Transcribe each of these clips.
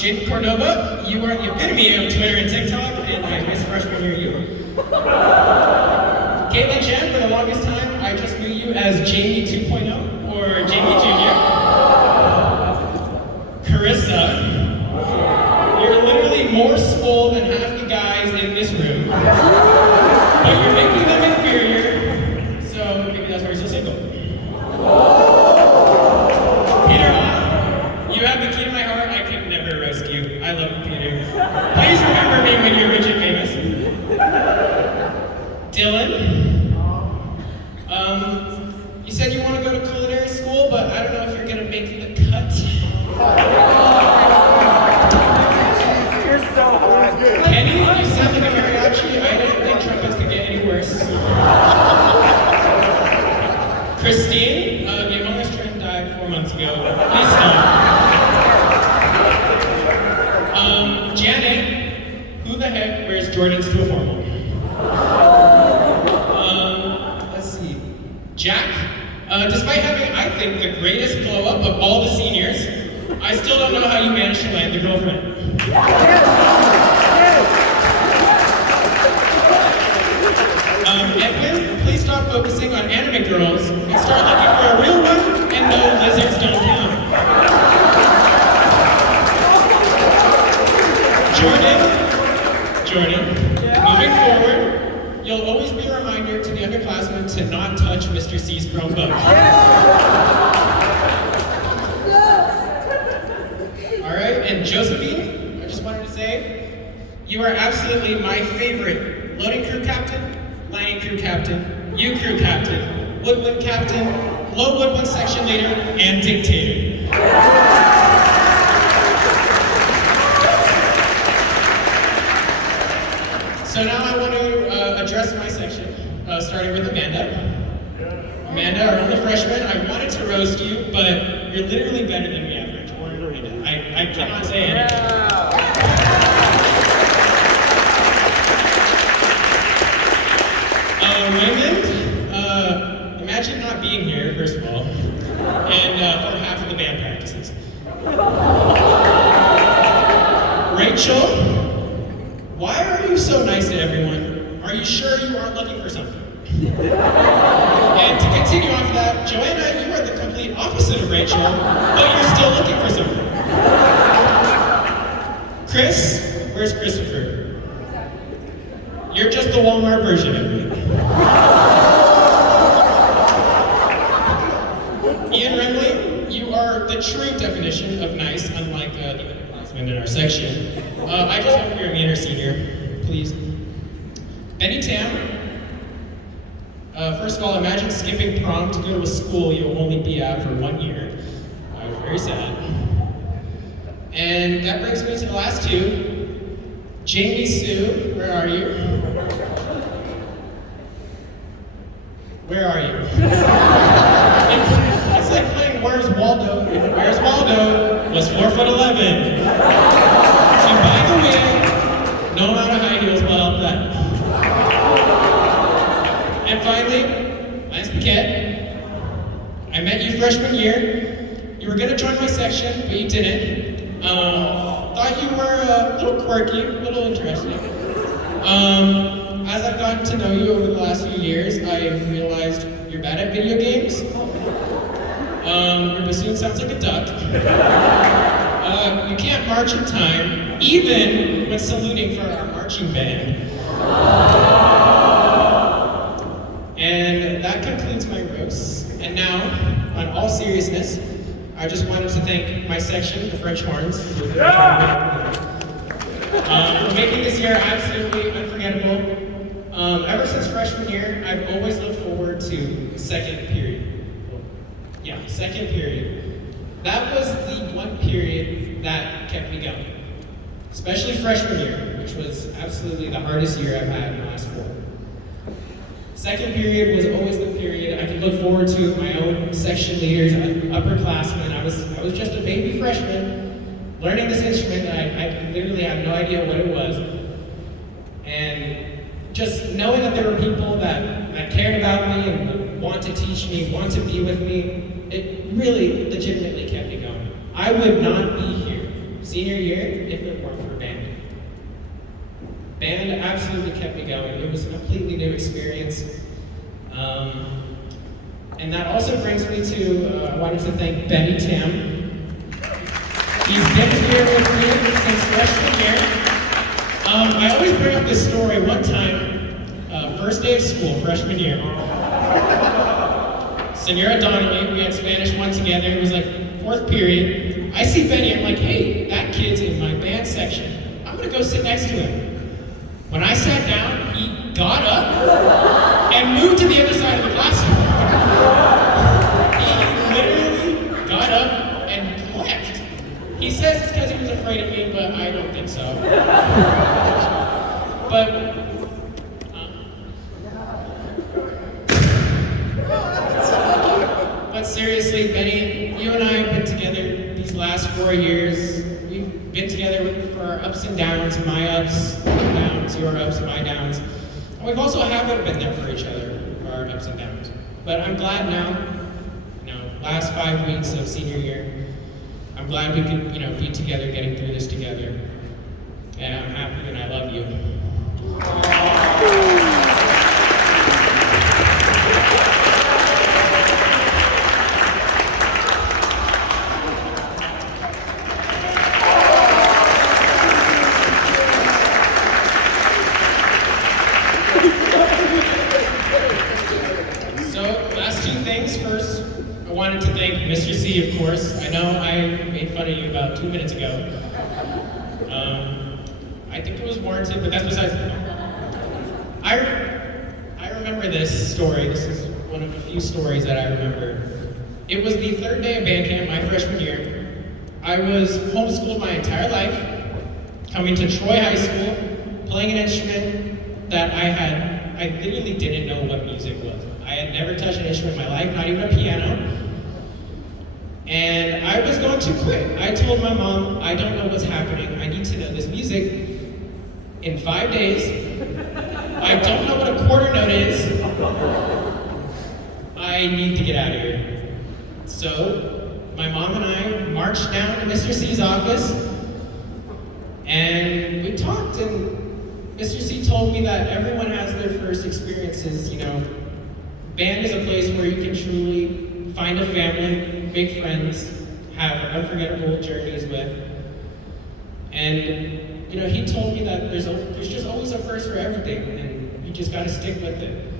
Jaden Cordova, you are the epitome of Twitter and TikTok, and I miss freshman year you. Caitlin Chen, for the longest time, I just knew you as Jamie 2.0 or Jamie Jr. Carissa, you're literally more swole than half the guys in this room, but you're making them inferior, so maybe that's why you're so single. Peter, you have the key to my heart. I could never roast you. I love you, Peter. Please remember me when you're rich and famous. Dylan, you said you want to go to culinary school, but I don't know if you're going to make the cut. You're so hot. Kenny, you sound like a mariachi. I didn't think trumpets could get any worse. Christine, the Among Us trend died 4 months ago. Please stop. Janet, who the heck wears Jordans to a formal? Let's see. Jack, despite having, I think, the greatest glow up of all the seniors, I still don't know how you managed to land the girlfriend. Edwin, please stop focusing on anime girls and start looking for a real one, and no, lizards don't count. Jordan, moving forward, you'll always be a reminder to the underclassmen to not touch Mr. C's Chromebook. Alright, and Josephine, I just wanted to say, you are absolutely my favorite loading crew captain, landing crew captain, U crew captain, woodwind captain, low woodwind section leader, and dictator. So now I want to address my section, starting with Amanda. Amanda, our only freshman, I wanted to roast you, but you're literally better than me average. I cannot say anything. Raymond, imagine not being here, first of all, and for half of the band practices. Rachel, why are you so nice to everyone? Are you sure you aren't looking for something? And to continue off that, Joanna, you are the complete opposite of Rachel, but you're still looking for something. Chris, where's Christopher? You're just the Walmart version of me. Ian Remley, you are the true definition of nice, unlike the underclassmen in our section. I just hope you're a meaner senior, please. Benny Tam, first of all, imagine skipping prom to go to a school you'll only be at for 1 year. I was very sad. And that brings me to the last two. Jamie Sue, where are you? Where are you? It's like playing Where's Waldo? Where's Waldo was 4'11". And by the way, no amount of high heels will help that. And finally, Lance Banquet. I met you freshman year. You were gonna join my section, but you didn't. Thought you were a little quirky, a little interesting. As I've gotten to know you over the last few years, I've realized you're bad at video games. Your bassoon sounds like a duck. You can't march in time, even when saluting for our marching band. And that concludes my roast. And now, on all seriousness, I just wanted to thank my section, the French Horns, for making this year absolutely unforgettable. Ever since freshman year, I've always looked forward to second period. Yeah, second period. That was the one period that kept me going. Especially freshman year, which was absolutely the hardest year I've had in the last 4. Second period was always the period I could look forward to with my own section leaders, upperclassmen. I was just a baby freshman, learning this instrument that I literally had no idea what it was. And just knowing that there were people that cared about me and would want to teach me, want to be with me, it really legitimately kept me going. I would not be here senior year if it weren't for band. Band absolutely kept me going. It was a completely new experience. And that also brings me to, I wanted to thank Benny Tam. He's been here with me since freshman year. I always bring up this story. One time, first day of school, freshman year. Senora Donnelly, we had Spanish 1 together. It was like 4th period. I see Benny, I'm like, hey, that kid's in my band section. I'm gonna go sit next to him. When I sat down, he got up and moved to the other side of the classroom. He literally got up and left. He says it's because he was afraid of me, but I don't think so. But seriously, Benny, you and I have been together these last 4 years. We've been together for our ups and downs, my ups and downs, your ups and my downs. And we've also haven't been there for each other, for our ups and downs. But I'm glad now, last 5 weeks of senior year, I'm glad we could, be together, getting through this together. And I'm happy and I love you. So, last 2 things. First, I wanted to thank Mr. C, of course. I know I made fun of you about 2 minutes ago. I think it was warranted, but that's besides the point. I remember this story. This is one of a few stories that I remember. It was the 3rd day of band camp, my freshman year. I was homeschooled my entire life, coming to Troy High School, playing an instrument that I literally didn't know what music was. I had never touched an instrument in my life, not even a piano. And I was going to quit. I told my mom, I don't know what's happening. I need to know this music in 5 days. I don't know what a quarter note is. I need to get out of here. So my mom and I marched down to Mr. C's office and we talked, and Mr. C told me that everyone has their first experiences, Band is a place where you can truly find a family, make friends, have unforgettable journeys with. And he told me that there's just always a first for everything, and you just gotta stick with it.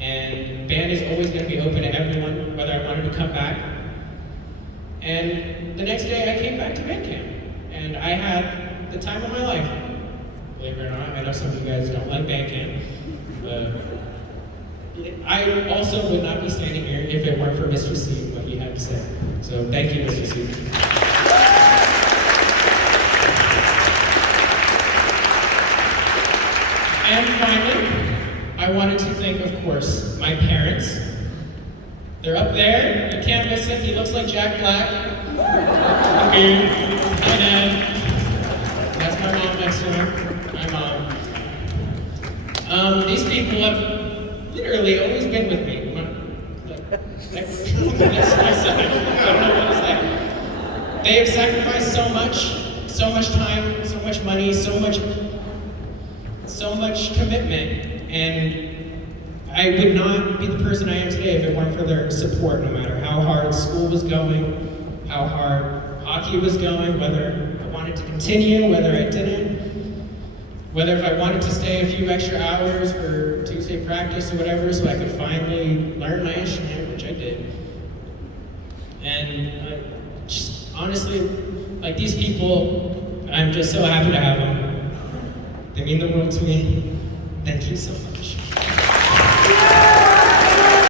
And band is always gonna be open to everyone, whether I wanted to come back. And the next day I came back to band camp, and I had the time of my life. Believe it or not, I know some of you guys don't like band camp, but I also would not be standing here if it weren't for Mr. C and what he had to say. So thank you, Mr. C. And finally, I wanted to thank, of course, my parents. They're up there. You can't miss him. He looks like Jack Black. Beard. Hi, Dad. That's my mom next to him. My mom. These people have literally always been with me. That's my son. I don't know what to say. They have sacrificed so much time, so much money, so much commitment, and I would not be the person I am today if it weren't for their support, no matter how hard school was going, how hard hockey was going, whether I wanted to continue, whether I didn't, whether if I wanted to stay a few extra hours for Tuesday practice or whatever so I could finally learn my instrument, which I did. And just honestly, like these people, I'm just so happy to have them. They mean the world to me. Thank you so much.